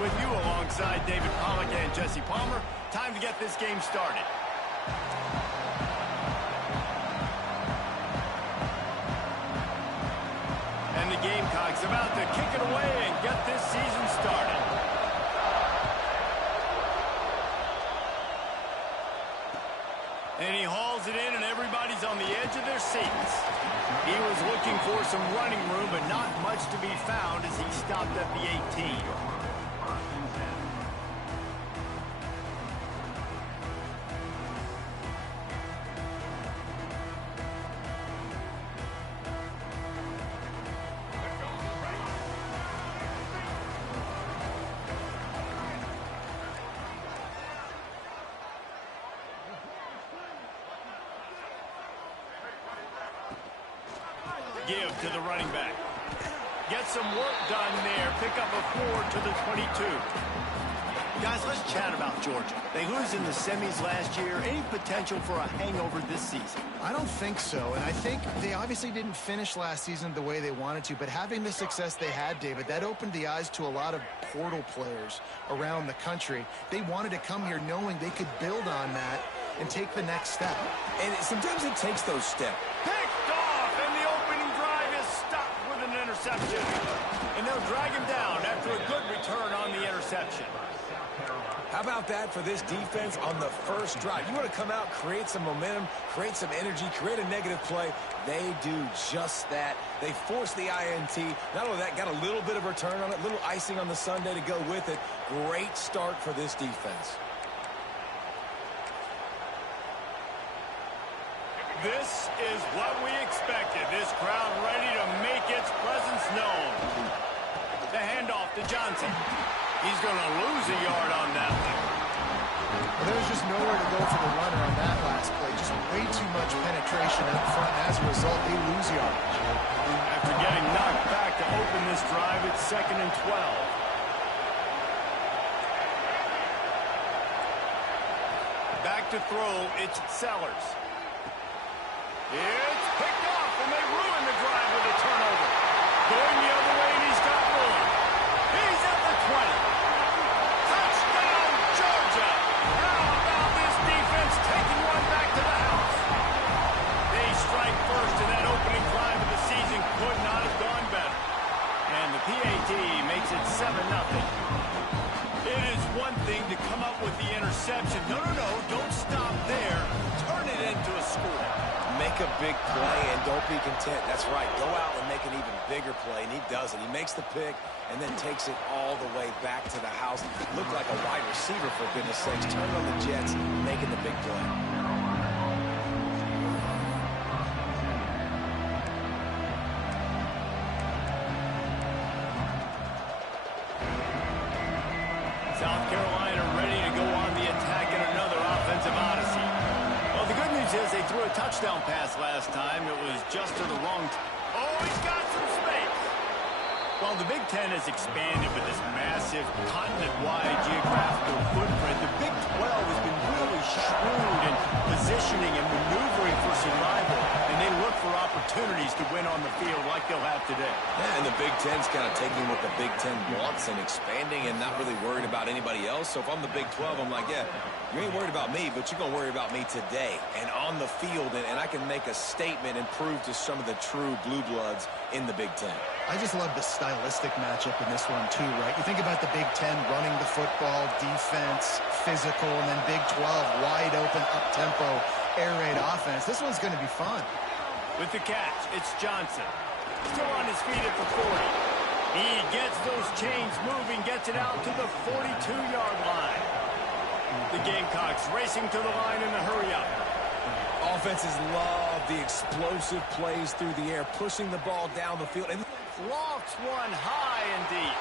with you alongside David Pollack and Jesse Palmer. Time to get this game started. And the Gamecocks about to kick it away and get this season started. And he hauls it in, and everybody's on the edge of their seats. He was looking for some running room, but not much to be found as he stopped at the 18. Give to the running back. Get some work done there. Pick up a 4 to the 22. Guys, let's chat about Georgia. They lose in the semis last year. Any potential for a hangover this season? I don't think so, and I think they obviously didn't finish last season the way they wanted to, but having the success they had, David, that opened the eyes to a lot of portal players around the country. They wanted to come here knowing they could build on that and take the next step. And sometimes it takes those steps. Picked off, and the opening drive is stopped with an interception. And they'll drag him down after a good return on the interception. How about that for this defense on the first drive? You want to come out, create some momentum, create some energy, create a negative play. They do just that. They force the INT. Not only that, got a little bit of return on it, little icing on the sundae to go with it. Great start for this defense. This is what we expected. This crowd ready to make its presence known. The handoff to Johnson. He's going to lose a yard on that one. Well, there's just nowhere to go for the runner on that last play. Just way too much penetration up front. As a result, they lose yardage. After getting knocked back to open this drive, it's 2nd and 12. Back to throw, it's Sellers. It's picked off, and they ruin the drive with a turnover. Going the other way, and he's got more. He's at the 20. Touchdown, Georgia. How about this defense taking one back to the house? They strike first, and that opening drive of the season could not have gone better. And the PAT makes it 7-0. It is one thing to come up with the interception. No, don't stop there. Turn it into a score. Make a big play and don't be content. That's right. Go out and make an even bigger play, and he does it. He makes the pick and then takes it all the way back to the house. Looked like a wide receiver, for goodness sakes. Turned on the Jets, making the big play. South Carolina ready to go on the attack in another offensive odyssey. Well, the good news is they threw a touchdown pass last time. It was just to the wrong... Oh, he's got some space. Well, the Big Ten has expanded with this massive continent-wide geographical footprint. The Big 12 has been really shrewd in positioning and maneuvering for survival, and they look for opportunities to win on the field like they'll have today. Yeah, and the Big Ten's kind of taking what the Big Ten wants and expanding and not really worried about anybody else. So if I'm the Big 12, I'm like, yeah, you ain't worried about me, but you're going to worry about me today and on the field, and I can make a statement and prove to some of the true blue bloods in the Big Ten. I just love the stylistic matchup in this one, too, right? You think about the Big Ten running the football, defense, physical, and then Big 12, wide open, up-tempo, air raid offense. This one's going to be fun. With the catch, it's Johnson. Still on his feet at the 40. He gets those chains moving, gets it out to the 42-yard line. The Gamecocks racing to the line in the hurry-up. Offenses love the explosive plays through the air, pushing the ball down the field. And lofts one high and deep.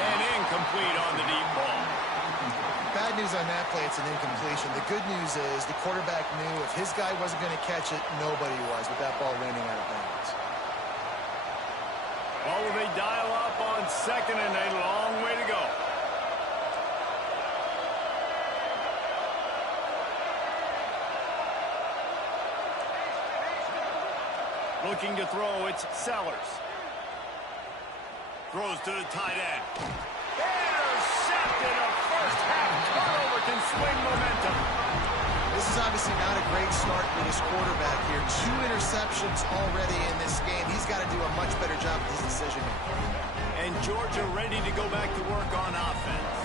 And incomplete on the deep ball. Bad news on that play, it's an incompletion. The good news is the quarterback knew if his guy wasn't going to catch it, nobody was with that ball landing out of bounds. Well, will they dial up on 2nd and a long way to go? Looking to throw, it's Sellers. Throws to the tight end. swing momentum. This is obviously not a great start for this quarterback here. 2 interceptions already in this game. He's got to do a much better job with his decision making. And Georgia ready to go back to work on offense.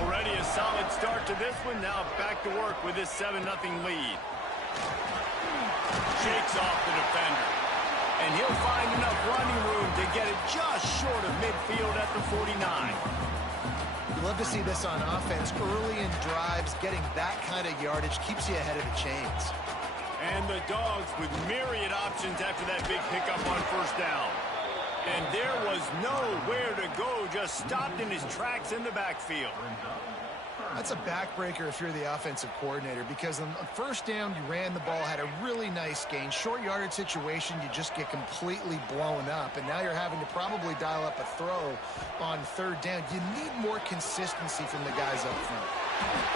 Already a solid start to this one. Now back to work with this 7-0 lead. Shakes off the defender. And he'll find enough running room to get it just short of midfield at the 49. You love to see this on offense. Early in drives, getting that kind of yardage keeps you ahead of the chains. And the Dogs with myriad options after that big pickup on first down. And there was nowhere to go, just stopped in his tracks in the backfield. That's a backbreaker if you're the offensive coordinator, because on first down, you ran the ball, had a really nice gain. Short yardage situation, you just get completely blown up, and now you're having to probably dial up a throw on third down. You need more consistency from the guys up front.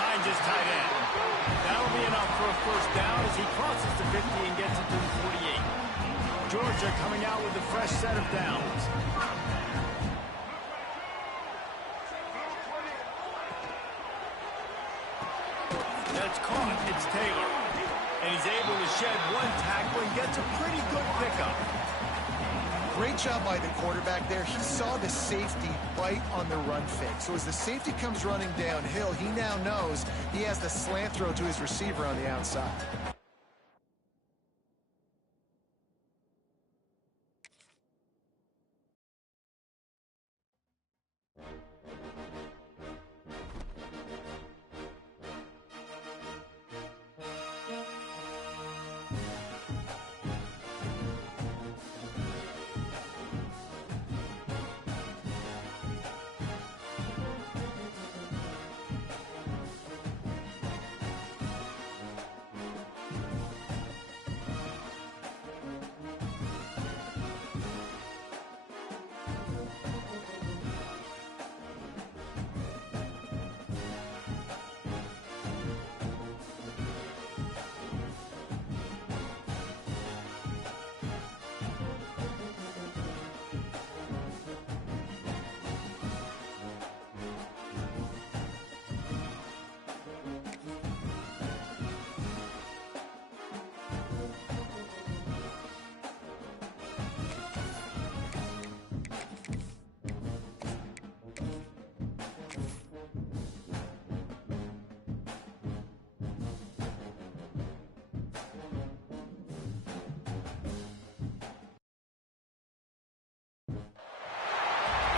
Finds his tight end. That'll be enough for a first down as he crosses the 50 and gets it to the 48. Georgia coming out with a fresh set of downs. That's caught. It's Taylor. And he's able to shed one tackle and gets a pretty good pickup. Great job by the quarterback there. He saw the safety bite on the run fake. So as the safety comes running downhill, he now knows he has the slant throw to his receiver on the outside.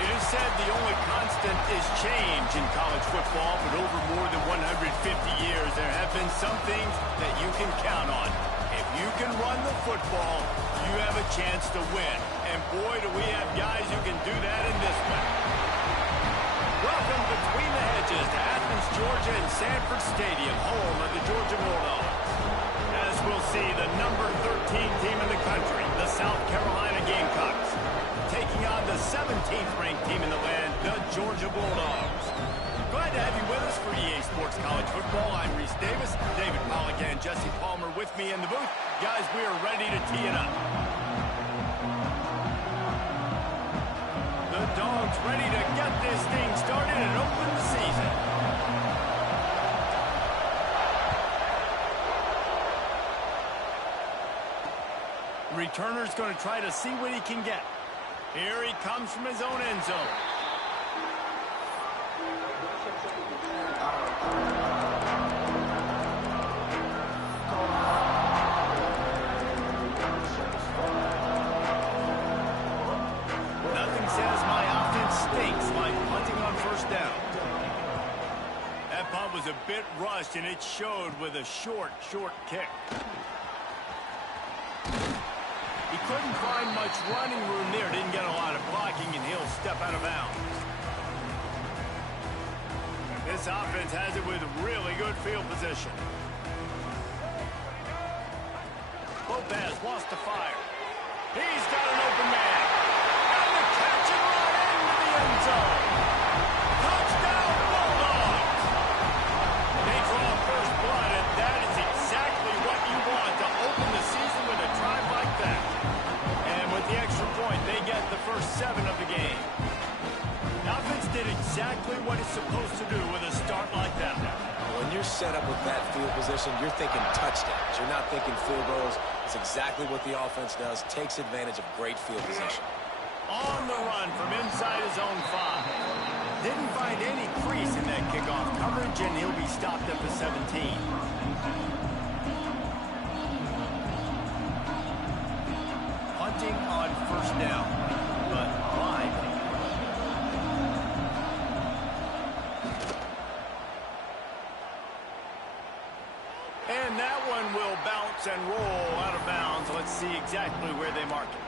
It is said the only constant is change in college football, but over more than 150 years, there have been some things that you can count on. If you can run the football, you have a chance to win. And boy, do we have guys who can do that in this one. Welcome between the hedges to Athens, Georgia and Sanford Stadium, home of the Georgia Bulldogs. As we'll see, the number 13 team in the country, the South Carolina Gamecocks, taking on the 17th ranked team in the land, the Georgia Bulldogs. Glad to have you with us for EA Sports College Football. I'm Reese Davis, David Pollack and Jesse Palmer with me in the booth. Guys, we are ready to tee it up. The Dogs ready to get this thing started and open the season. Returner's going to try to see what he can get. Here he comes from his own end zone. Nothing says my offense stinks like punting on first down. That punt was a bit rushed, and it showed with a short kick. He couldn't find much running room there. Didn't get a lot of blocking, and he'll step out of bounds. This offense has it with really good field position. Lopez wants to fire. He's got an open man. And the catch and run into the end zone. Touchdown, Bulldogs! They draw first blood, and that is exactly what you want to open the season with a drive like that. And with the extra point, they get the first 7 of the game. The offense did exactly what it's supposed to do with a start like that. When you're set up with that field position, you're thinking touchdowns. You're not thinking field goals. It's exactly what the offense does. Takes advantage of great field position. On the run from inside his own 5. Didn't find any crease in that kickoff coverage, and he'll be stopped at the 17. Hunting on first down, but wide. And that one will bounce and roll out of bounds. Let's see exactly where they mark it.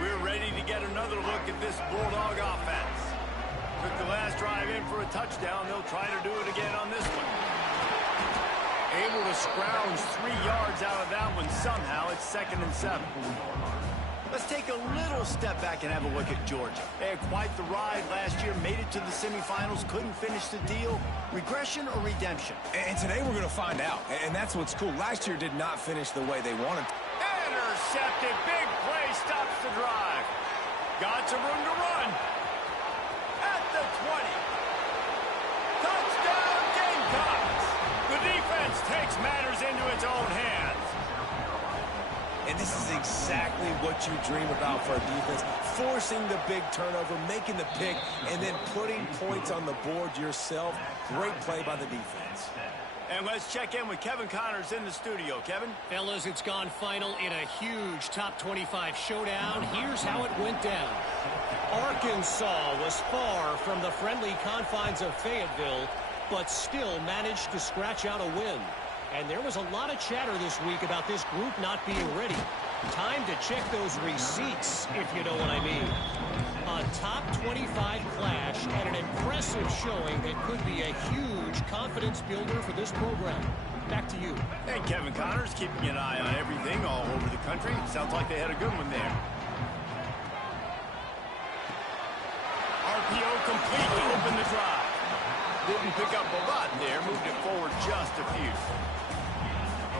We're ready to get another look at this Bulldog offense. Took the last drive in for a touchdown. They'll try to do it again on this one. Able to scrounge 3 yards out of that one somehow. It's 2nd and 7. Let's take a little step back and have a look at Georgia. They had quite the ride last year, made it to the semifinals, couldn't finish the deal. Regression or redemption? And today we're going to find out. And that's what's cool. Last year did not finish the way they wanted to. Intercepted. Big play stops the drive. Got some room to run. At the 20. Touchdown Gamecocks. The defense takes matters into its own hands. And this is exactly what you dream about for a defense. Forcing the big turnover, making the pick, and then putting points on the board yourself. Great play by the defense. And let's check in with Kevin Connors in the studio. Kevin? Fellas, it's gone final in a huge top 25 showdown. Here's how it went down. Arkansas was far from the friendly confines of Fayetteville, but still managed to scratch out a win. And there was a lot of chatter this week about this group not being ready. Time to check those receipts, if you know what I mean. A top 25 clash and an impressive showing that could be a huge confidence builder for this program. Back to you. Hey, Kevin Connors, keeping an eye on everything all over the country. Sounds like they had a good one there. RPO complete to open the drive. Didn't pick up a lot there, moved it forward just a few.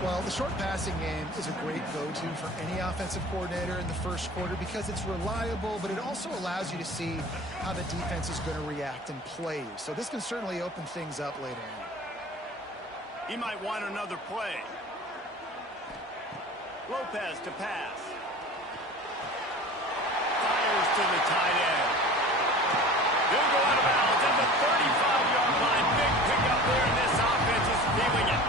Well, the short passing game is a great go-to for any offensive coordinator in the first quarter because it's reliable, but it also allows you to see how the defense is going to react and play. So this can certainly open things up later on. He might want another play. Lopez to pass. Fires to the tight end. He'll go out of bounds at the 35-yard line. Big pickup there, and this offense is feeling it.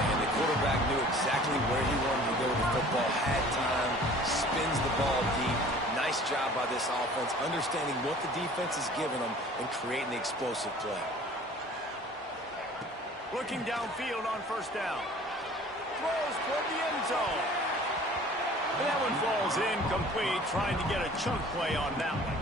And the quarterback knew exactly where he wanted to go with the football, had time, spins the ball deep. Nice job by this offense, understanding what the defense is giving them and creating the explosive play. Looking downfield on first down. Throws toward the end zone. And that one falls incomplete, trying to get a chunk play on that one.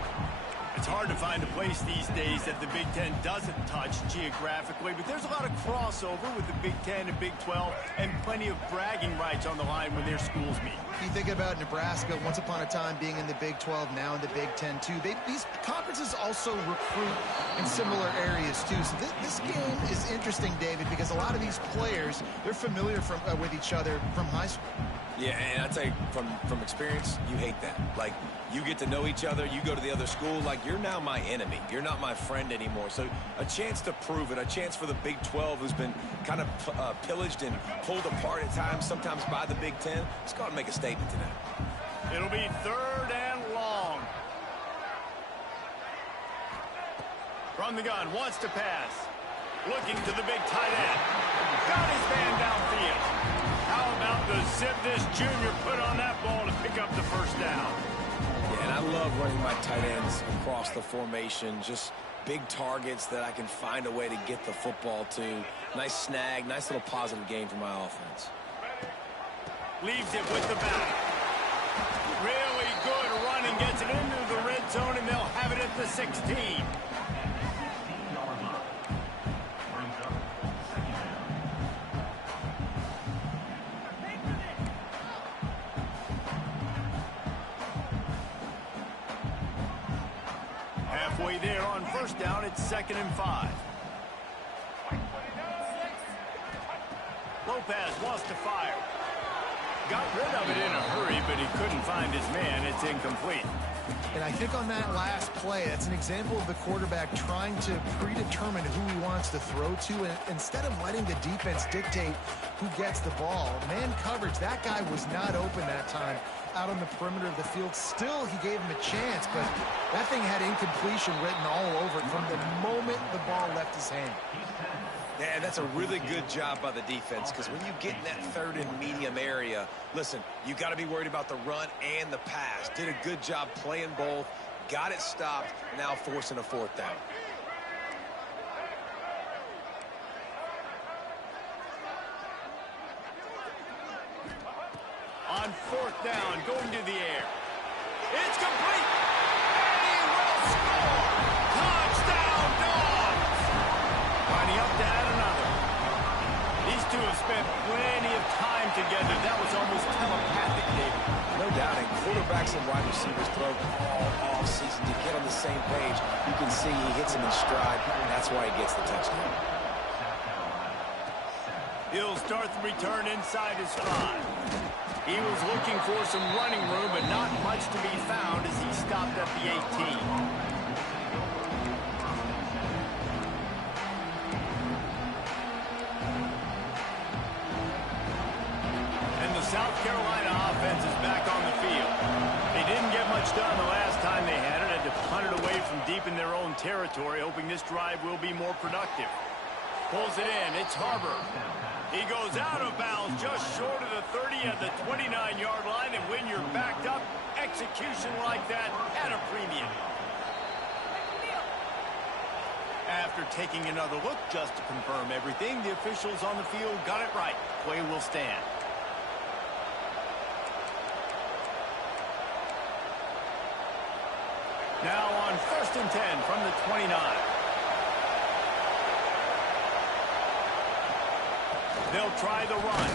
It's hard to find a place these days that the Big Ten doesn't touch geographically, but there's a lot of crossover with the Big Ten and Big 12 and plenty of bragging rights on the line when their schools meet. You think about Nebraska, once upon a time being in the Big 12, now in the Big 10 too. These conferences also recruit in similar areas too. So this game is interesting, David, because a lot of these players, they're familiar with each other from high school. Yeah, and I tell you, from experience, you hate that. Like, you get to know each other, you go to the other school, like, you're now my enemy. You're not my friend anymore. So a chance to prove it, a chance for the Big 12, who's been kind of pillaged and pulled apart at times, sometimes by the Big 10. Let's go out and make a statement today. It'll be 3rd and long. From the gun, wants to pass. Looking to the big tight end. Got his man downfield. How about the zip this junior put on that ball to pick up the first down? Yeah, and I love running my tight ends across the formation. Just big targets that I can find a way to get the football to. Nice snag, nice little positive game for my offense. Leaves it with the back. Really good running, gets it into the red zone, and they'll have it at the 16. Halfway there on first down, it's 2nd and 5. Lopez wants to fire. Got rid of it in a hurry, but he couldn't find his man. It's incomplete. And I think on that last play, that's an example of the quarterback trying to predetermine who he wants to throw to, and instead of letting the defense dictate who gets the ball. Man coverage, that guy was not open that time out on the perimeter of the field. Still, he gave him a chance, but that thing had incompletion written all over it from the moment the ball left his hand. Yeah, that's a really good job by the defense, because when you get in that third and medium area, listen, you got to be worried about the run and the pass. Did a good job playing both, got it stopped, now forcing a fourth down. On fourth down, going to the air. It's complete. And he will score. Touchdown, Dogs. Lining up to add another. These two have spent plenty of time together. That was almost telepathic, David. No doubt, and quarterbacks and wide receivers throw all offseason to get on the same page. You can see he hits him in stride, and that's why he gets the touchdown. He'll start the return inside his 5. He was looking for some running room, but not much to be found as he stopped at the 18. And the South Carolina offense is back on the field. They didn't get much done the last time they had it, had to punt it away from deep in their own territory, hoping this drive will be more productive. Pulls it in. It's Harbor. He goes out of bounds just short of the 30 at the 29-yard line, and when you're backed up, execution like that at a premium. After taking another look just to confirm everything, the officials on the field got it right. Play will stand. Now on 1st and 10 from the 29. They'll try the run.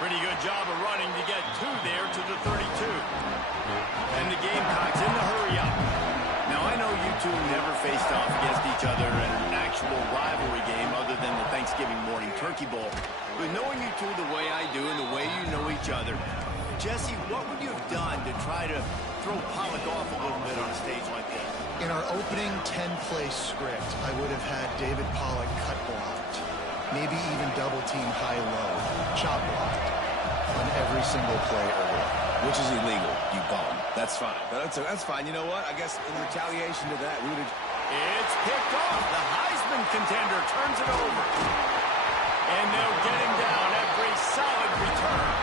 Pretty good job of running to get 2 there to the 32. And the Gamecocks in the hurry up. Now, I know you two never faced off against each other in an actual rivalry game other than the Thanksgiving morning Turkey Bowl. But knowing you two the way I do and the way you know each other, Jesse, what would you have done to try to throw Pollock off a little bit on a stage like this? In our opening 10-play script, I would have had David Pollock cut blocked. Maybe even double-team high-low, chop blocked on every single play early. Which is illegal, you bum. That's fine. That's fine. You know what? I guess in retaliation to that, we would have... It's picked off. The Heisman contender turns it over. And they'll get him down after a solid return.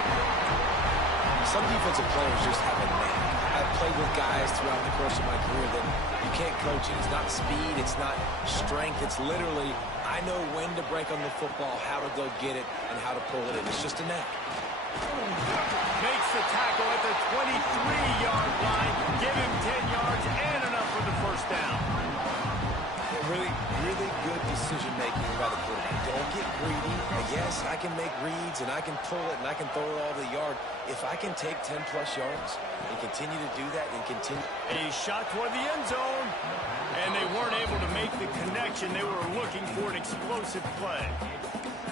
Some defensive players just have a knack. I've played with guys throughout the course of my career that you can't coach it. It's not speed. It's not strength. It's literally, I know when to break on the football, how to go get it, and how to pull it in. It's just a knack. Makes the tackle at the 23-yard line. Give him 10 yards and enough for the first down. Really, really good decision-making by the quarterback. Don't get greedy. Yes, I can make reads, and I can pull it, and I can throw it all to the yard. If I can take 10-plus yards and continue to do that and continue... A shot toward the end zone, and they weren't able to make the connection. They were looking for an explosive play.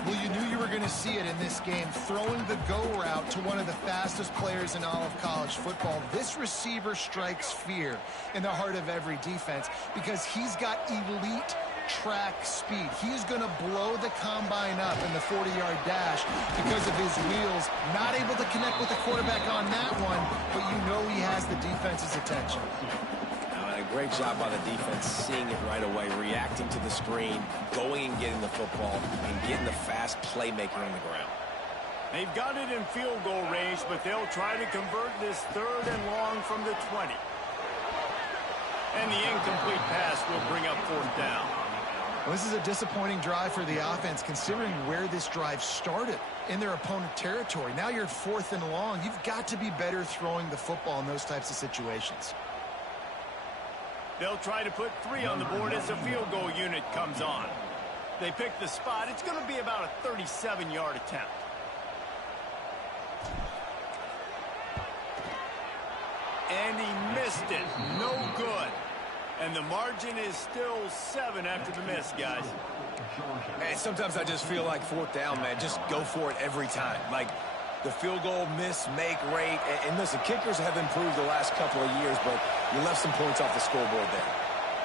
Well, you knew you were going to see it in this game, throwing the go route to one of the fastest players in all of college football. This receiver strikes fear in the heart of every defense because he's got elite track speed. He's going to blow the combine up in the 40-yard dash because of his wheels. Not able to connect with the quarterback on that one, but you know he has the defense's attention. Great job by the defense, seeing it right away, reacting to the screen, going and getting the football, and getting the fast playmaker on the ground. They've got it in field goal range, but they'll try to convert this 3rd and long from the 20. And the incomplete pass will bring up 4th down. Well, this is a disappointing drive for the offense, considering where this drive started in their opponent territory. Now you're 4th and long. You've got to be better throwing the football in those types of situations. They'll try to put 3 on the board as the field goal unit comes on. They pick the spot. It's going to be about a 37-yard attempt. And he missed it. No good. And the margin is still 7 after the miss, guys. And sometimes I just feel like 4th down, man. Just go for it every time. Like the field goal miss, make rate. And listen, kickers have improved the last couple of years, but you left some points off the scoreboard there.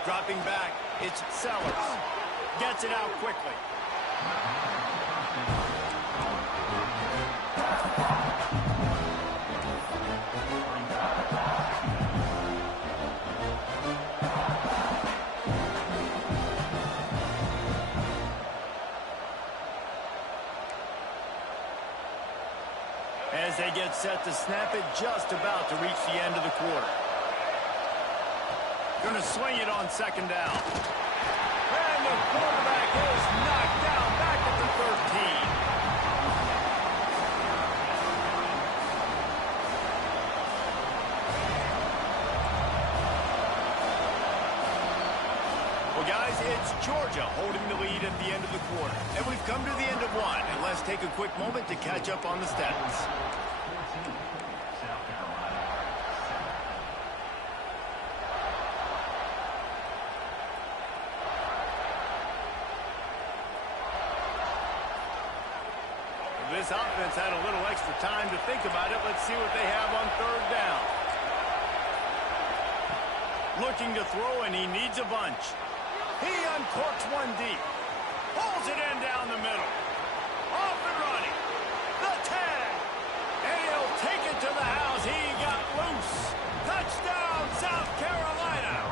Dropping back, it's Sellers. Gets it out quickly. As they get set to snap it, just about to reach the end of the quarter. Going to swing it on 2nd down. And the quarterback is knocked down back at the 13. Well, guys, it's Georgia holding the lead at the end of the quarter. And we've come to the end of one. And let's take a quick moment to catch up on the stats. This offense had a little extra time to think about it. Let's see what they have on 3rd down. Looking to throw, and he needs a bunch. He uncorks one deep. Pulls it in down the middle. Off and running. The tag. And he'll take it to the house. He got loose. Touchdown, South Carolina.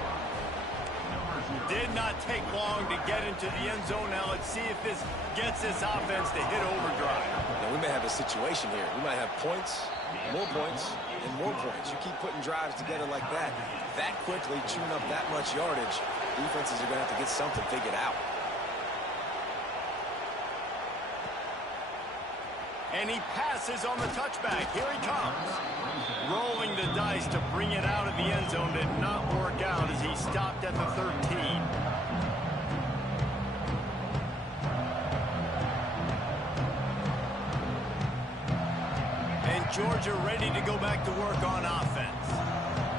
Did not take long to get into the end zone. Now let's see if this gets this offense to hit overdrive. Now, we may have a situation here. We might have points, and more points. You keep putting drives together like that quickly, chewing up that much yardage, defenses are going to have to get something figured out. And he passes on the touchback. Here he comes. Rolling the dice to bring it out of the end zone did not work out as he stopped at the 13. And Georgia ready to go back to work on offense.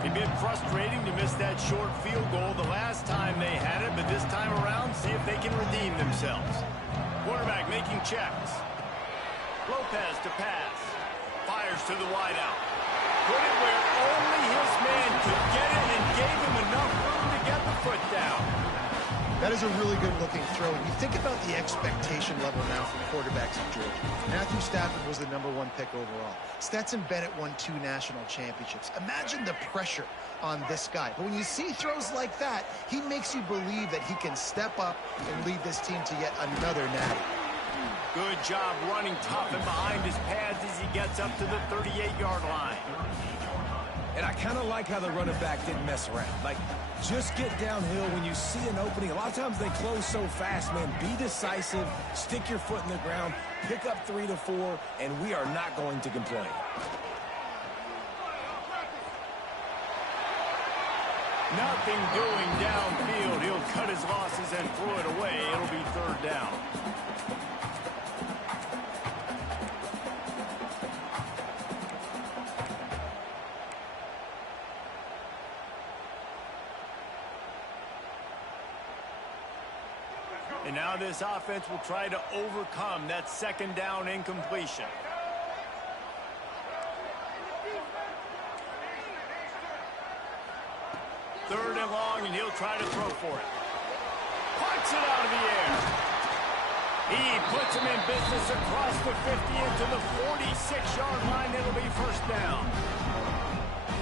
It'd been frustrating to miss that short field goal the last time they had it, but this time around, see if they can redeem themselves. Quarterback making checks. Lopez to pass. Fires to the wideout. Put it where only his man could get it and gave him enough room to get the foot down. That is a really good-looking throw. And you think about the expectation level now from quarterbacks in Georgia. Matthew Stafford was the #1 pick overall. Stetson Bennett won 2 national championships. Imagine the pressure on this guy. But when you see throws like that, he makes you believe that he can step up and lead this team to yet another natty. Good job running tough and behind his pads as he gets up to the 38-yard line. And I kind of like how the running back didn't mess around. Like, just get downhill when you see an opening. A lot of times they close so fast, man. Be decisive, stick your foot in the ground, pick up 3 to 4, and we are not going to complain. Nothing doing downfield. He'll cut his losses and throw it away. It'll be 3rd down. And now this offense will try to overcome that 2nd down incompletion. Third and long, and he'll try to throw for it. Punts it out of the air. He puts him in business across the 50 into the 46-yard line. It'll be 1st down.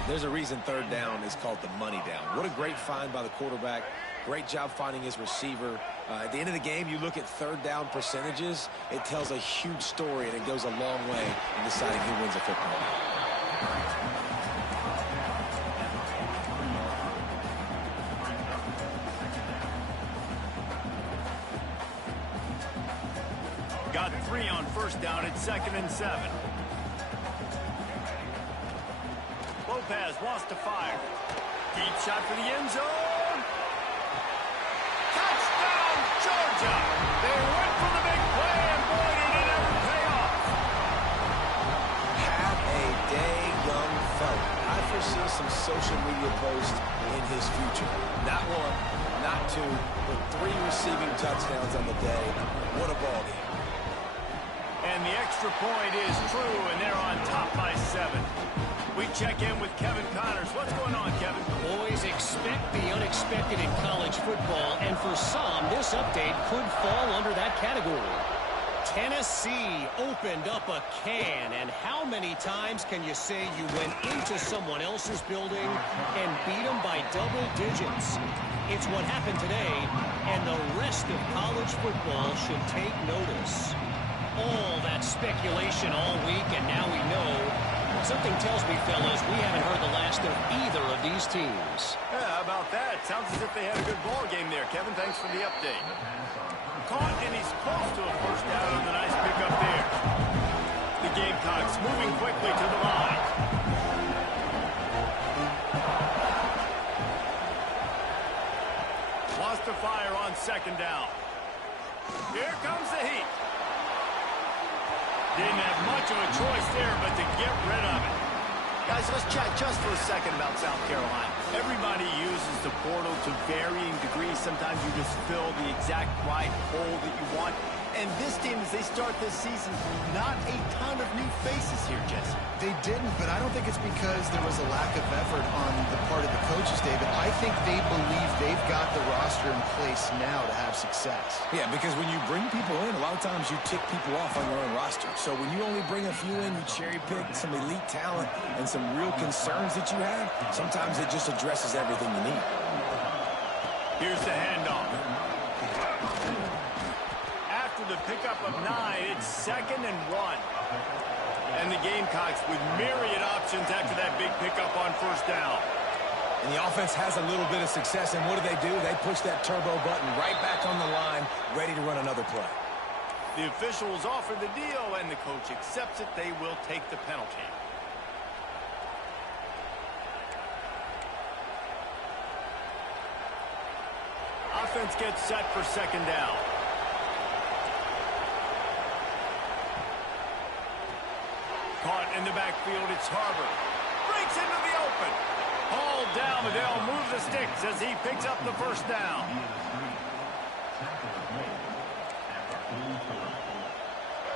There's a reason 3rd down is called the money down. What a great find by the quarterback. Great job finding his receiver. At the end of the game, you look at 3rd down percentages. It tells a huge story, and it goes a long way in deciding who wins a football game. Got 3 on 1st down at 2nd and 7. Lopez wants to fire. Deep shot for the end zone. Touchdown, Georgia! They went for the big play, and boy, did it ever pay off. Have a day, young fella. I foresee some social media post in his future. Not one, not two, but 3 receiving touchdowns on the day. What a ball game. And the extra point is true, and they're on top by 7. We check in with Kevin Connors. What's going on, Kevin? Boys, expect the unexpected in college football, and for some, this update could fall under that category. Tennessee opened up a can, and how many times can you say you went into someone else's building and beat them by double digits? It's what happened today, and the rest of college football should take notice. All that speculation all week, and now we know. Something tells me, fellas, we haven't heard the last of either of these teams. Yeah, how about that? Sounds as if they had a good ball game there, Kevin. Thanks for the update. Caught, and he's close to a first down on the nice pickup there. The Gamecocks moving quickly to the line. Lost to fire on second down. Here comes the heat. Didn't have much of a choice there, but to get rid of it. Guys, let's chat just for a second about South Carolina. Everybody uses the portal to varying degrees. Sometimes you just fill the exact right hole that you want. And this team, as they start this season, not a ton of new faces here, Jesse. They didn't, but I don't think it's because there was a lack of effort on the part of the coaches, David. I think they believe they've got the roster in place now to have success. Yeah, because when you bring people in, a lot of times you tick people off on your own roster. So when you only bring a few in, you cherry pick some elite talent and some real concerns that you have, sometimes it just addresses everything you need. Here's the handoff. After the pickup of 9, it's 2nd and 1. And the Gamecocks with myriad options after that big pickup on first down. And the offense has a little bit of success, and what do? They push that turbo button right back on the line, ready to run another play. The officials offer the deal, and the coach accepts it. They will take the penalty. Offense gets set for second down. Caught in the backfield, it's Harbor. Breaks into the open. Hauled down, but they'll move the sticks as he picks up the first down.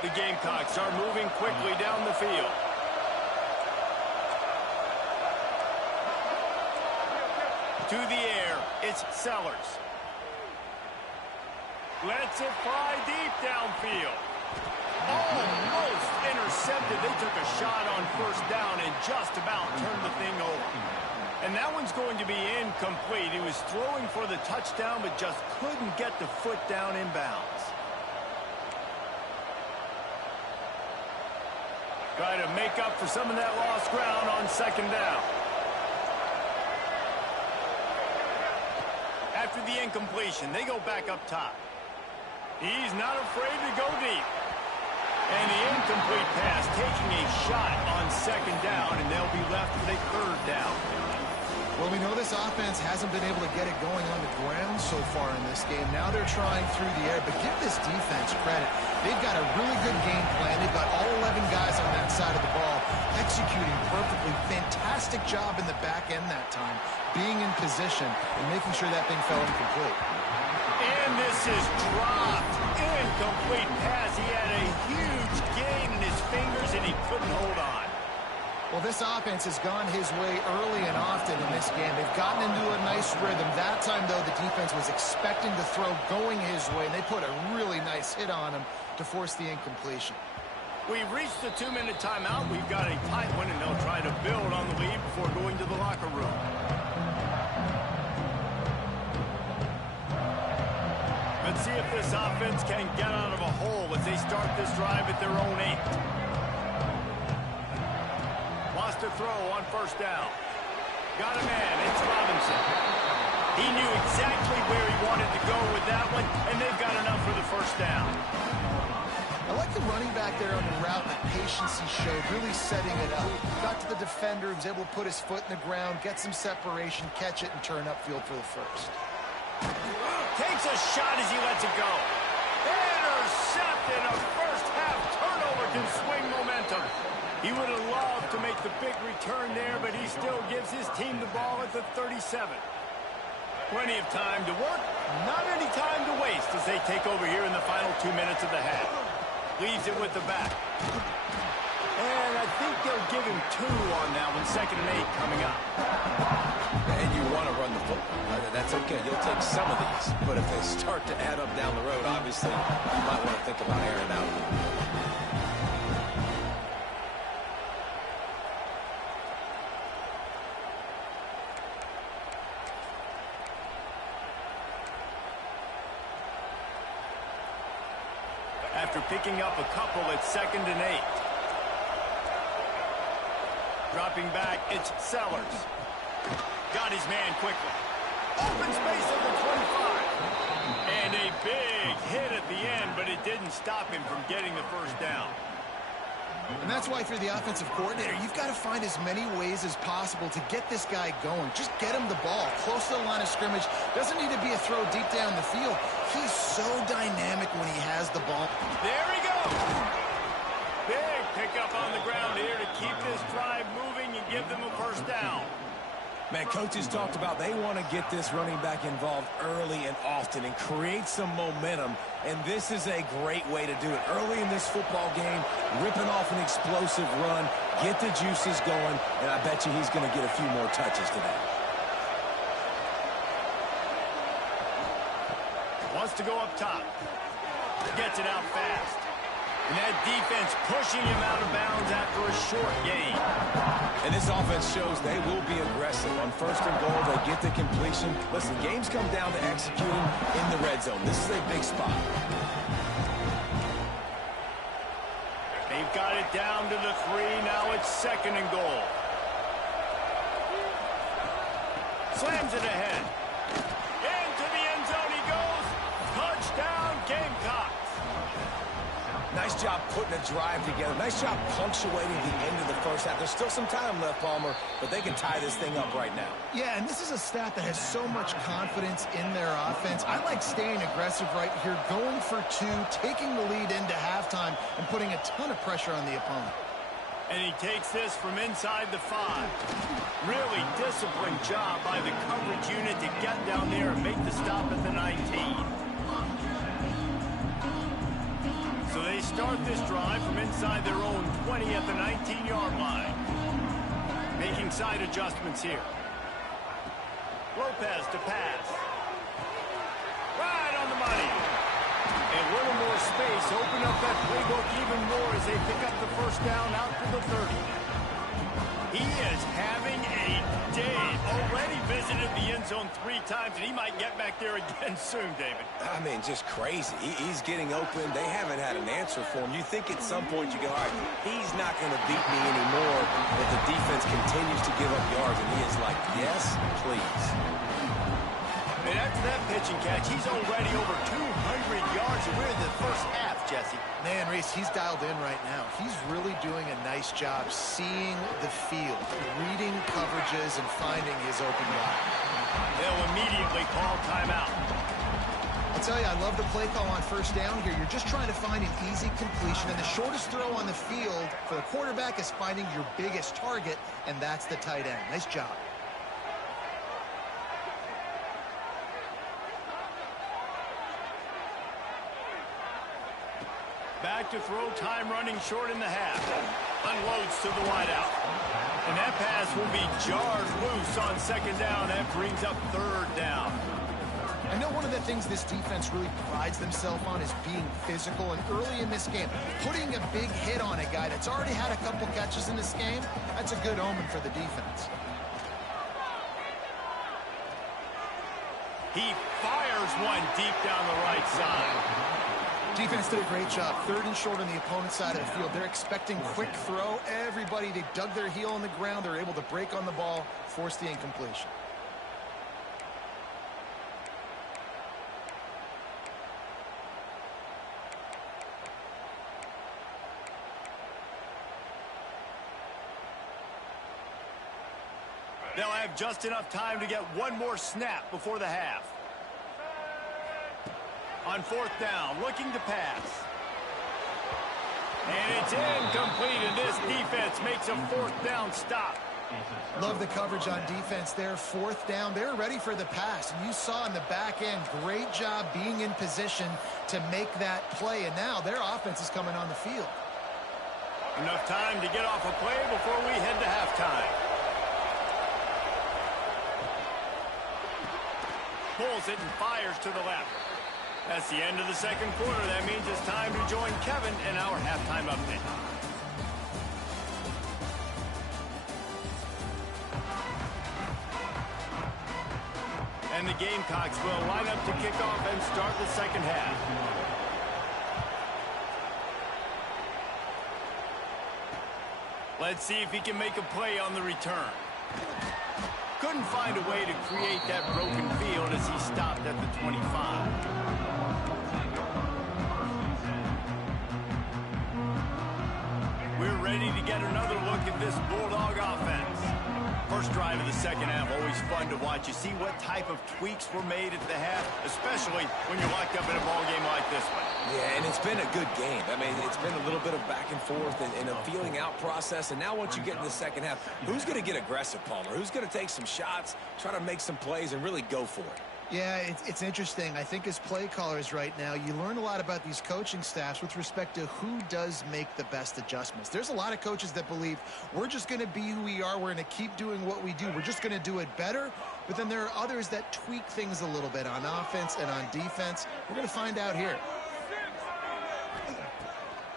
The Gamecocks are moving quickly down the field. To the air, it's Sellers. Lets it fly deep downfield. Almost intercepted. They took a shot on first down and just about turned the thing over. And that one's going to be incomplete. He was throwing for the touchdown, but just couldn't get the foot down in bounds. Try to make up for some of that lost ground on second down. After the incompletion, they go back up top. He's not afraid to go deep. And the incomplete pass taking a shot on second down, and they'll be left with a third down. Well, we know this offense hasn't been able to get it going on the ground so far in this game. Now they're trying through the air, but give this defense credit. They've got a really good game plan. They've got all 11 guys on that side of the ball executing perfectly. Fantastic job in the back end that time, being in position and making sure that thing fell incomplete. And this is dropped. Incomplete pass. He had a huge gain in his fingers, and he couldn't hold on. Well, this offense has gone his way early and often in this game. They've gotten into a nice rhythm. That time, though, the defense was expecting the throw going his way, and they put a really nice hit on him to force the incompletion. We've reached the 2-minute timeout. We've got a tight one, and they'll try to build on the lead before going to the locker room. Let's see if this offense can get out of a hole as they start this drive at their own 8. Lost a throw on first down. Got a man. It's Robinson. He knew exactly where he wanted to go with that one, and they've got enough for the first down. I like the running back there on the route, the patience he showed, really setting it up. Got to the defender, was able to put his foot in the ground, get some separation, catch it, and turn upfield for the first. Takes a shot as he lets it go. Intercepted. A first-half turnover can swing momentum. He would have loved to to make the big return there, but he still gives his team the ball at the 37. Plenty of time to work, not any time to waste as they take over here in the final 2 minutes of the half. Leaves it with the back. And I think they'll give him 2 on that one, 2nd and 8 coming up. And you want to run the football. That's okay. You'll take some of these. But if they start to add up down the road, obviously, you might want to think about airing out. After picking up a couple, it's 2nd and 8. Dropping back, it's Sellers. Got his man quickly. Open space at the 25. And a big hit at the end, but it didn't stop him from getting the first down. And that's why, for the offensive coordinator, you've got to find as many ways as possible to get this guy going. Just get him the ball close to the line of scrimmage. Doesn't need to be a throw deep down the field. He's so dynamic when he has the ball. There he goes. Big pickup on the ground here to keep this drive moving and give them a first down. Man, coaches talked about they want to get this running back involved early and often and create some momentum, and this is a great way to do it. Early in this football game, ripping off an explosive run, get the juices going, and I bet you he's going to get a few more touches today. Wants to go up top. Gets it out fast. And that defense pushing him out of bounds after a short gain. And this offense shows they will be aggressive. On 1st and goal, they get the completion. Listen, games come down to executing in the red zone. This is a big spot. They've got it down to the 3. Now it's 2nd and goal. Slams it ahead. Into the end zone he goes. Touchdown, Gamecocks. Nice job putting a drive together. Nice job punctuating the end of the first half. There's still some time left, Palmer, but they can tie this thing up right now. Yeah, and this is a staff that has so much confidence in their offense. I like staying aggressive right here, going for 2, taking the lead into halftime, and putting a ton of pressure on the opponent. And he takes this from inside the 5. Really disciplined job by the coverage unit to get down there and make the stop at the 19. So they start this drive from inside their own 20 at the 19-yard line. Making side adjustments here. Lopez to pass. Right on the money. A little more space. Open up that playbook even more as they pick up the first down out to the 30. He is having a day. Already visited the end zone 3 times, and he might get back there again soon, David. I mean, just crazy. He's getting open. They haven't had an answer for him. You think at some point you go, all right, he's not going to beat me anymore if the defense continues to give up yards. And he is like, yes, please. And after that pitch and catch, he's already over 200 yards, and we're in the first half, Jesse. Man, Reese, he's dialed in right now. He's really doing a nice job seeing the field, reading coverages, and finding his open guy. They'll immediately call timeout. I'll tell you, I love the play call on 1st down here. You're just trying to find an easy completion, and the shortest throw on the field for the quarterback is finding your biggest target, and that's the tight end. Nice job. Back to throw, time running short in the half. Unloads to the wideout. And that pass will be jarred loose on 2nd down. That brings up 3rd down. I know one of the things this defense really prides themselves on is being physical, and early in this game, putting a big hit on a guy that's already had a couple catches in this game, that's a good omen for the defense. He fires one deep down the right side. Defense did a great job. 3rd and short on the opponent's side of the field. They're expecting quick throw. Everybody, they dug their heel on the ground. They're able to break on the ball, force the incompletion. They'll have just enough time to get one more snap before the half. On 4th down, looking to pass. And it's incomplete, and this defense makes a 4th down stop. Love the coverage on defense there. 4th down. They were ready for the pass. And you saw in the back end, great job being in position to make that play. And now their offense is coming on the field. Enough time to get off a play before we head to halftime. Pulls it and fires to the left. That's the end of the 2nd quarter. That means it's time to join Kevin in our halftime update. And the Gamecocks will line up to kick off and start the 2nd half. Let's see if he can make a play on the return. Couldn't find a way to create that broken field as he stopped at the 25. We're ready to get another look at this Bulldog offense. First drive of the 2nd half, always fun to watch. You see what type of tweaks were made at the half, especially when you're locked up in a ball game like this one. Yeah, and it's been a good game. I mean, it's been a little bit of back and forth and a feeling out process. And now once you get in the 2nd half, who's going to get aggressive, Palmer? Who's going to take some shots, try to make some plays, and really go for it? Yeah, it's interesting. I think as play callers right now, you learn a lot about these coaching staffs with respect to who does make the best adjustments. There's a lot of coaches that believe we're just going to be who we are. We're going to keep doing what we do. We're just going to do it better. But then there are others that tweak things a little bit on offense and on defense. We're going to find out here.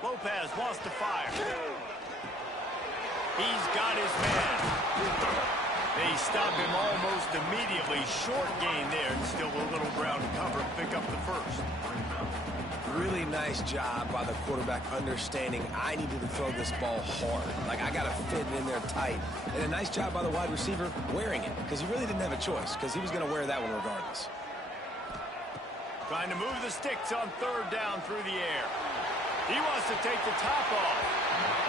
Lopez wants to fire. He's got his man. They stop him almost immediately. Short gain there, and still a little ground cover. Pick up the 1st. Really nice job by the quarterback understanding I needed to throw this ball hard. Like, I got to fit it in there tight. And a nice job by the wide receiver wearing it, because he really didn't have a choice, because he was going to wear that one regardless. Trying to move the sticks on 3rd down through the air. He wants to take the top off.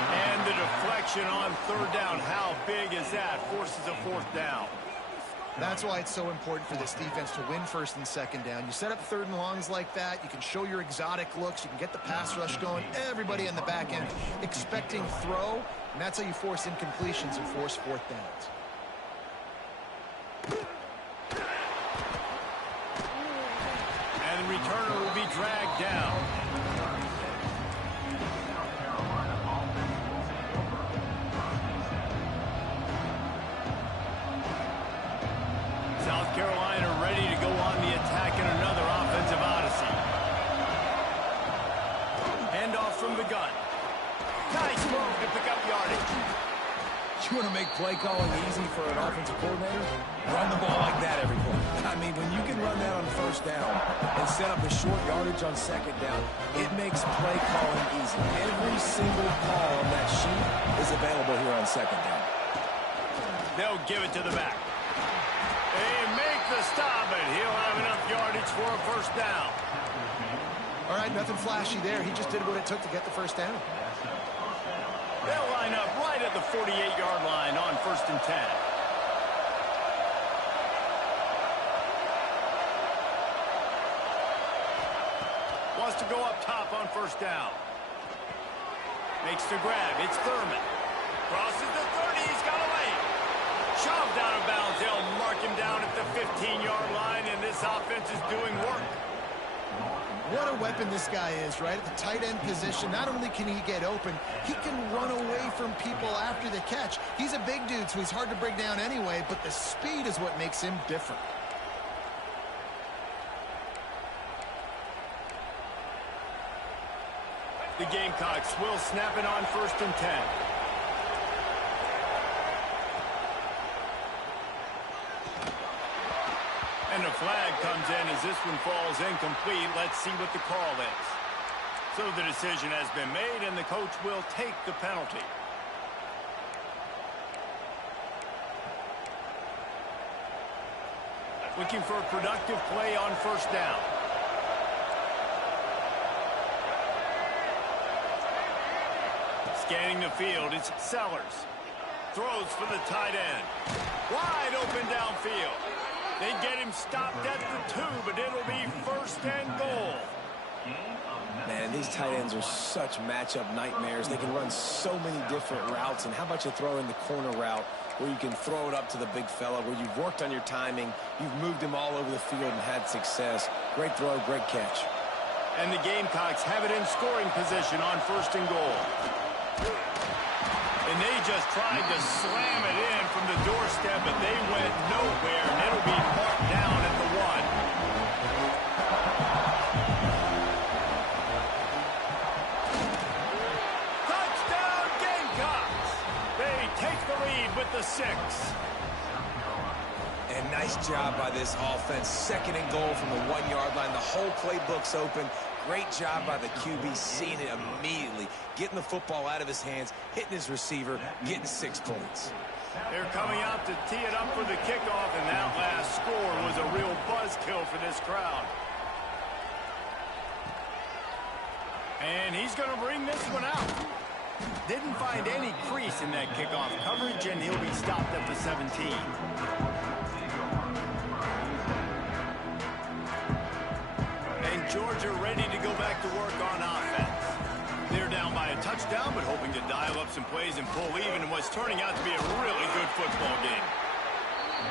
And the deflection on 3rd down. How big is that? Forces a 4th down. That's why it's so important for this defense to win 1st and 2nd down. You set up 3rd and longs like that. You can show your exotic looks. You can get the pass rush going. Everybody in the back end expecting throw. And that's how you force incompletions and force 4th downs. And the returner will be dragged down. South Carolina ready to go on the attack in another offensive odyssey. Handoff from the gun. Nice move to pick up yardage. You want to make play calling easy for an offensive coordinator? Run the ball like that every play. I mean, when you can run that on 1st down and set up the short yardage on 2nd down, it makes play calling easy. Every single call on that sheet is available here on 2nd down. They'll give it to the back. They make the stop, and he'll have enough yardage for a 1st down. All right, nothing flashy there. He just did what it took to get the 1st down. They'll line up right at the 48-yard line on 1st and 10. Wants to go up top on 1st down. Makes the grab. It's Thurman. Crosses the 30. He's got away. Shoved out of bounds. They'll mark him down at the 15-yard line, and this offense is doing work. What a weapon this guy is, right? At the tight end position, not only can he get open, he can run away from people after the catch. He's a big dude, so he's hard to bring down anyway, but the speed is what makes him different. The Gamecocks will snap it on 1st and 10. And a flag comes in as this one falls incomplete. Let's see what the call is. So the decision has been made, and the coach will take the penalty. Looking for a productive play on 1st down. Scanning the field, it's Sellers. Throws for the tight end. Wide open downfield. They get him stopped at the 2, but it'll be 1st and goal. Man, these tight ends are such matchup nightmares. They can run so many different routes. And how about you throw in the corner route where you can throw it up to the big fella, where you've worked on your timing, you've moved him all over the field and had success. Great throw, great catch. And the Gamecocks have it in scoring position on 1st and goal. And they just tried to slam it in from the doorstep, but they went nowhere, and it'll be marked down at the 1. Touchdown Gamecocks! They take the lead with the 6. And nice job by this offense. 2nd and goal from the 1-yard line. The whole playbook's open. Great job by the QB, seeing it immediately, getting the football out of his hands, hitting his receiver, getting 6 points. They're coming out to tee it up for the kickoff, and that last score was a real buzzkill for this crowd. And he's going to bring this one out. Didn't find any crease in that kickoff coverage, and he'll be stopped at the 17. Georgia ready to go back to work on offense. They're down by a touchdown, but hoping to dial up some plays and pull even in what's turning out to be a really good football game.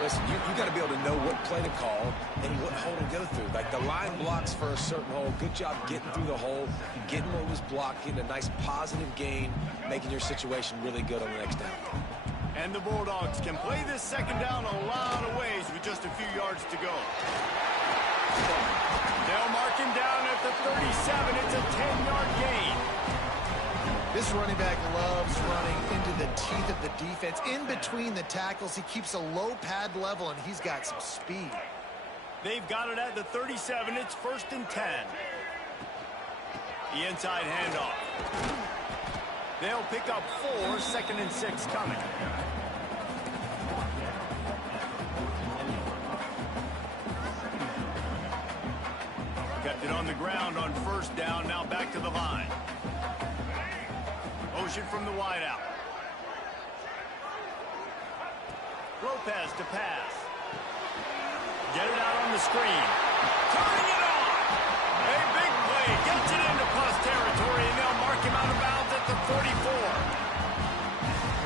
Listen, you got to be able to know what play to call and what hole to go through. Like the line blocks for a certain hole. Good job getting through the hole, getting what was blocked, getting a nice positive gain, making your situation really good on the next down. And the Bulldogs can play this 2nd down a lot of ways with just a few yards to go. They'll mark him down at the 37. It's a 10-yard gain. This running back loves running into the teeth of the defense. In between the tackles, he keeps a low pad level, and he's got some speed. They've got it at the 37. It's 1st and 10. The inside handoff. They'll pick up 4, 2nd and 6 coming. Kept it on the ground on 1st down. Now back to the line. Motion from the wideout. Lopez to pass. Get it out on the screen. Turning it on. A big play. Gets it into plus territory, and they'll mark him out of bounds at the 44.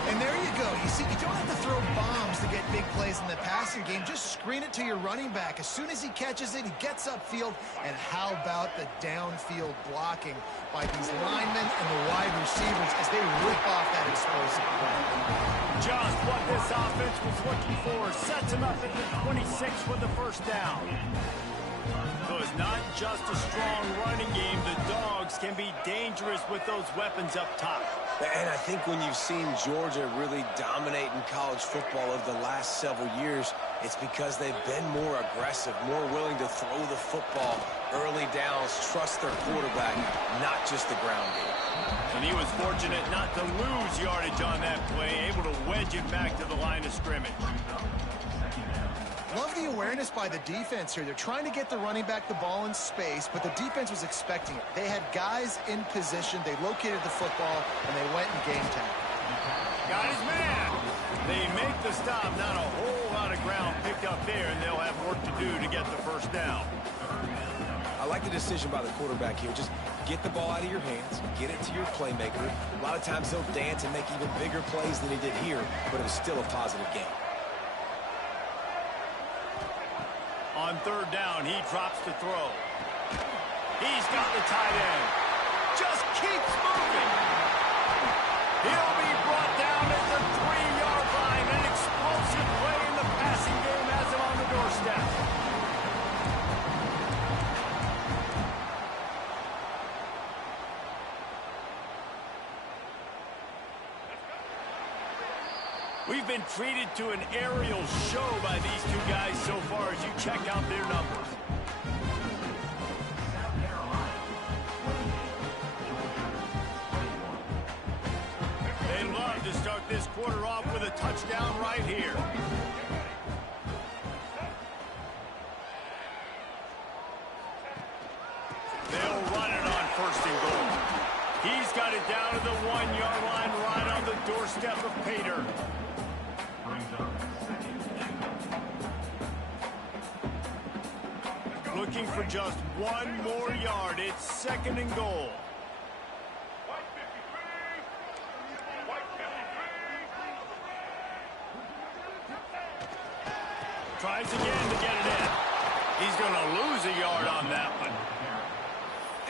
And there you go. You see, you don't have to throw bombs to get big plays in the passing game. Just screen it to your running back. As soon as he catches it, he gets upfield. And how about the downfield blocking by these linemen and the wide receivers as they rip off that explosive play. Just what this offense was looking for. Sets him up at the 26 for the 1st down. So it's not just a strong running game. The Dogs can be dangerous with those weapons up top. And I think when you've seen Georgia really dominate in college football over the last several years, it's because they've been more aggressive, more willing to throw the football early downs, trust their quarterback, not just the ground game. And he was fortunate not to lose yardage on that play, able to wedge it back to the line of scrimmage. Love the awareness by the defense here. They're trying to get the running back the ball in space, but the defense was expecting it. They had guys in position. They located the football, and they went and game tackle. Got his man. They make the stop. Not a whole lot of ground picked up there, and they'll have work to do to get the 1st down. I like the decision by the quarterback here. Just get the ball out of your hands, get it to your playmaker. A lot of times he'll dance and make even bigger plays than he did here, but it was still a positive game. On 3rd down, he drops to throw. He's got the tight end. Just keeps moving. He'll be brought down at the 3-yard line. An explosive play in the passing game has him on the doorstep. We've been treated to an aerial show by these two guys so far as you check out their numbers. They love to start this quarter off with a touchdown right here. They'll run it on 1st and goal. He's got it down to the 1-yard line right on the doorstep of Pater. Looking for just one more yard. It's 2nd and goal. Tries again to get it in. He's going to lose a yard on that one.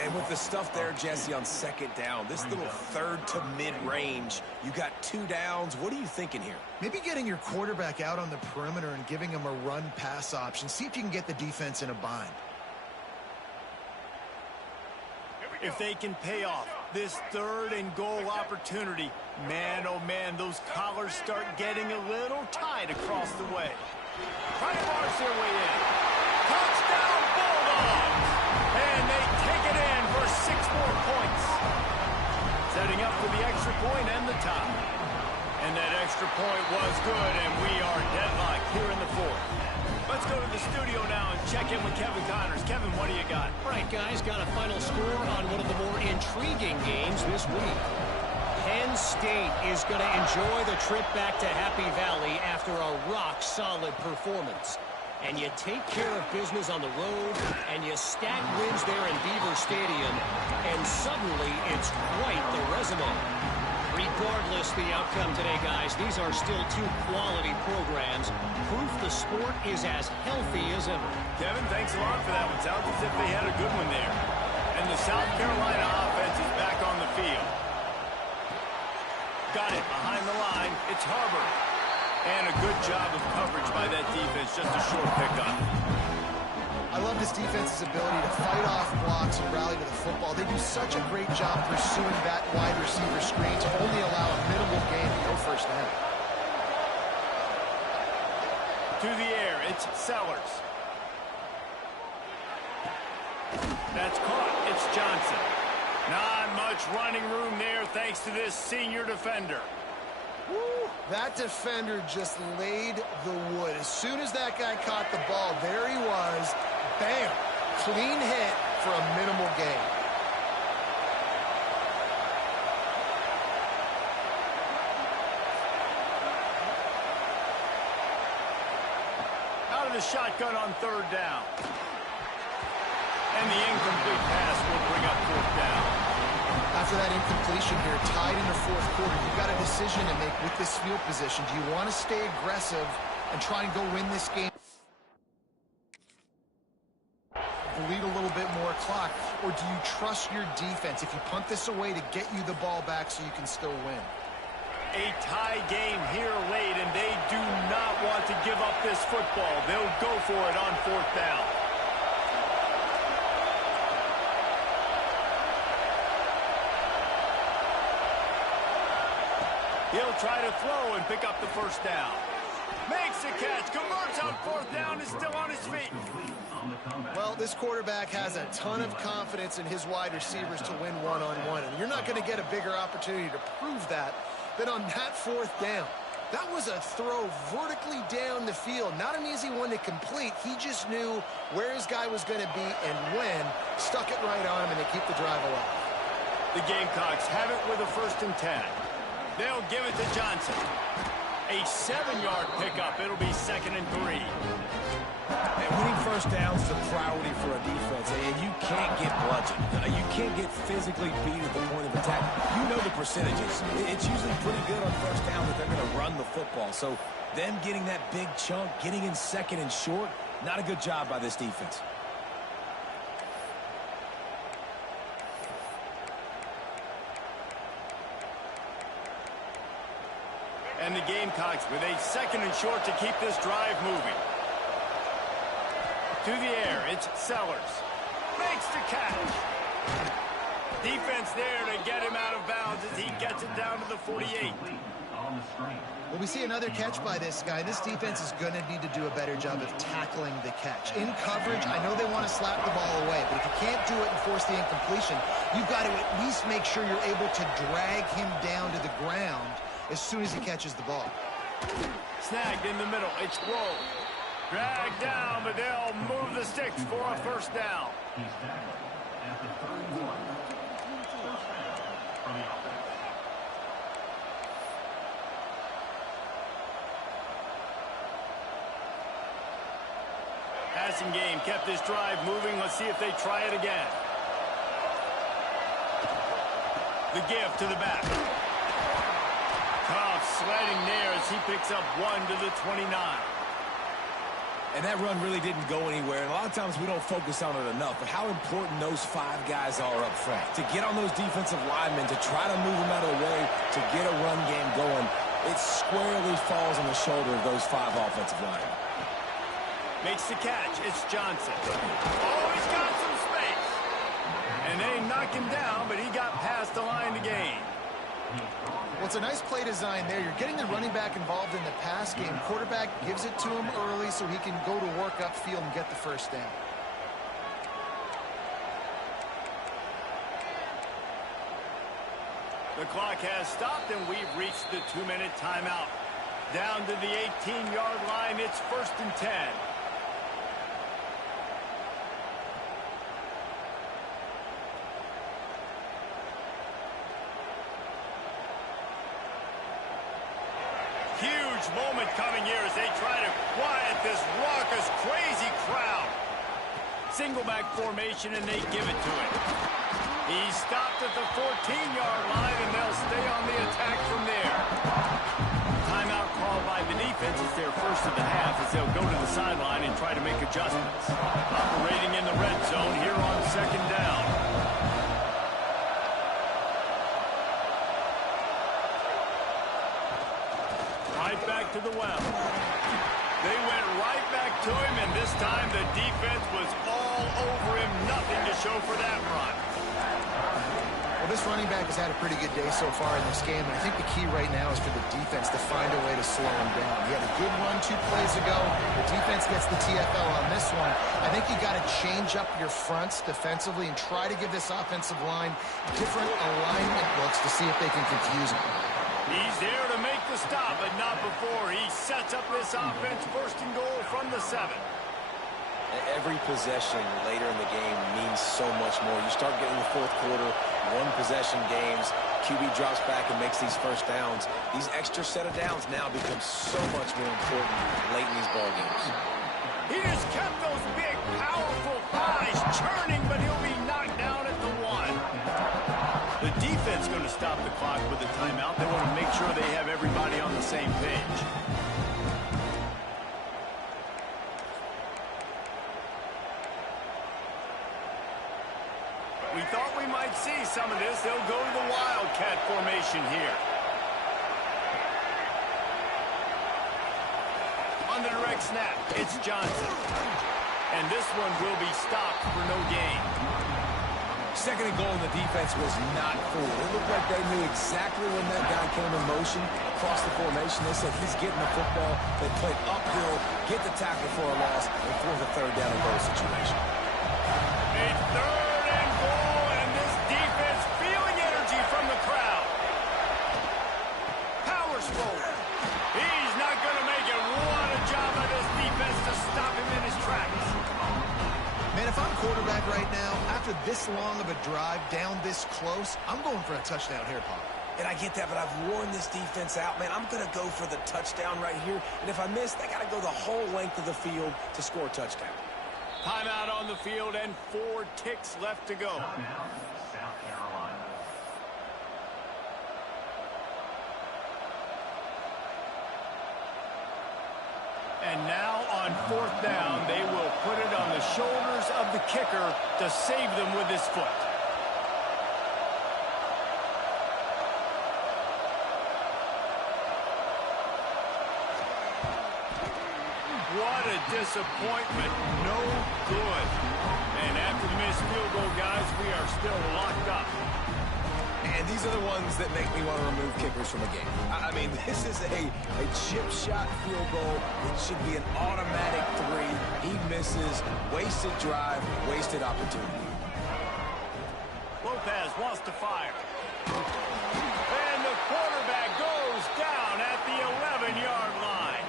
And with the stuff there, Jesse, on 2nd down, this little 3rd to mid-range, you got 2 downs. What are you thinking here? Maybe getting your quarterback out on the perimeter and giving him a run-pass option. See if you can get the defense in a bind. If they can pay off this 3rd and goal opportunity, man, oh man, those collars start getting a little tight across the way. Try to march their way in. Touchdown Bulldogs! And they take it in for 6 more points. Setting up for the extra point and the tie. And that extra point was good, and we are deadlocked here in the 4th. Let's go to the studio now and check in with Kevin Connors. Kevin, what do you got? All right, guys, got a final score on one of the more intriguing games this week. Penn State is going to enjoy the trip back to Happy Valley after a rock-solid performance. And you take care of business on the road, and you stack wins there in Beaver Stadium, and suddenly it's quite the resume. Regardless the outcome today, guys, these are still 2 quality programs. Proof the sport is as healthy as ever. Kevin, thanks a lot for that one. Sounds as if they had a good one there. And the South Carolina offense is back on the field. Got it behind the line. It's Harbor. And a good job of coverage by that defense. Just a short pickup. I love this defense's ability to fight off blocks and rally to the football. They do such a great job pursuing that wide receiver screen to only allow a minimal gain to go first down. To the air, it's Sellers. That's caught. It's Johnson. Not much running room there thanks to this senior defender. Woo. That defender just laid the wood. As soon as that guy caught the ball, there he was. Bam! Clean hit for a minimal gain. Out of the shotgun on 3rd down. And the incomplete pass will bring up 4th down. After that incompletion here, tied in the 4th quarter, you've got a decision to make with this field position. Do you want to stay aggressive and try and go win this game? Bleed a little bit more clock, or do you trust your defense if you punt this away to get you the ball back so you can still win? A tie game here late, and they do not want to give up this football. They'll go for it on 4th down. He'll try to throw and pick up the 1st down. Makes the catch, converts on 4th down, is still on his feet. Well, this quarterback has a ton of confidence in his wide receivers to win one-on-one, and you're not going to get a bigger opportunity to prove that than on that 4th down. That was a throw vertically down the field. Not an easy one to complete. He just knew where his guy was going to be and when. Stuck it right on him, and they keep the drive alive. The Gamecocks have it with a 1st and 10. They'll give it to Johnson. A 7-yard pickup. It'll be 2nd and 3. And winning 1st downs is a priority for a defense, and you can't get bludgeoned. You can't get physically beat at the point of attack. You know the percentages. It's usually pretty good on 1st down that they're going to run the football. So them getting that big chunk, getting in 2nd and short, not a good job by this defense. And the Gamecocks with a 2nd and short to keep this drive moving. To the air, it's Sellers. Makes the catch. Defense there to get him out of bounds as he gets it down to the 48. Well, we see another catch by this guy. This defense is going to need to do a better job of tackling the catch. In coverage, I know they want to slap the ball away, but if you can't do it and force the incompletion, you've got to at least make sure you're able to drag him down to the ground as soon as he catches the ball. Snagged in the middle. It's Rowe. Dragged down, but they'll move the sticks for a 1st down. He's tackled at the 31. First down for the offense. Has passing game kept this drive moving. Let's see if they try it again. The give to the back. Cobb sliding there as he picks up 1 to the 29. And that run really didn't go anywhere. And a lot of times we don't focus on it enough, but how important those 5 guys are up front. To get on those defensive linemen, to try to move them out of the way, to get a run game going, it squarely falls on the shoulder of those 5 offensive linemen. Makes the catch. It's Johnson. Oh, he's got some space. And they knocked him down, but he got past the line to gain. Well, it's a nice play design there. You're getting the running back involved in the pass game. Quarterback gives it to him early so he can go to work upfield and get the first down. The clock has stopped, and we've reached the 2-minute timeout. Down to the 18-yard line, it's 1st and 10. Huge moment coming here as they try to quiet this raucous, crazy crowd. Single back formation, and they give it to him. He's stopped at the 14-yard line, and they'll stay on the attack from there. Timeout called by the defense. It's their first of the half as they'll go to the sideline and try to make adjustments. Operating in the red zone here on 2nd down. Right back to the well. They went right back to him, and this time the defense was all over him. Nothing to show for that run. Well, this running back has had a pretty good day so far in this game, and I think the key right now is for the defense to find a way to slow him down. He had a good run 2 plays ago. The defense gets the TFL on this one. I think you got to change up your fronts defensively and try to give this offensive line different alignment looks to see if they can confuse him. He's there to make the stop, but not before. He sets up this offense 1st and goal from the 7. Every possession later in the game means so much more. You start getting the 4th quarter, 1-possession games, QB drops back and makes these first downs. These extra set of downs now become so much more important late in these ball games. He just kept those big, powerful thighs churning, but he'll be knocked down at the 1. The defense going to stop the clock with a timeout. They want to make sure they have everybody on the same page. We thought we might see some of this. They'll go to the Wildcat formation here. On the direct snap, it's Johnson. And this one will be stopped for no gain. 2nd and goal, and the defense was not fooled. It looked like they knew exactly when that guy came in motion across the formation. They said he's getting the football. They played uphill, get the tackle for a loss, and force a 3rd down and goal situation. A 3rd and goal, and this defense feeling energy from the crowd. Powers forward. He's not going to make it. What a job by this defense to stop him in his tracks. Man, if I'm quarterback right now, after this long of a drive down this close, I'm going for a touchdown here, Pop. And I get that, but I've worn this defense out, man. I'm going to go for the touchdown right here. And if I miss, they got to go the whole length of the field to score a touchdown. Timeout on the field and 4 ticks left to go. Now, South Carolina. And now on 4th down, they will put it on the shoulders of the kicker to save them with his foot. What a disappointment. No good. And after the missed field goal, guys, we are still locked up. And these are the ones that make me want to remove kickers from a game. I mean, this is a chip shot field goal. It should be an automatic 3. He misses. Wasted drive, wasted opportunity. Lopez wants to fire. And the quarterback goes down at the 11-yard line.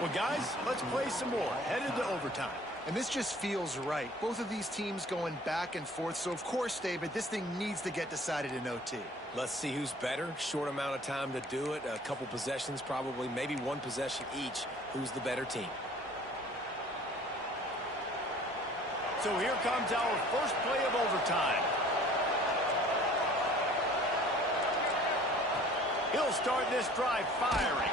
Well, guys, let's play some more. Headed to overtime. And this just feels right. Both of these teams going back and forth. So, of course, David, this thing needs to get decided in OT. Let's see who's better. Short amount of time to do it. A couple possessions probably. Maybe 1 possession each. Who's the better team? So here comes our first play of overtime. He'll start this drive firing.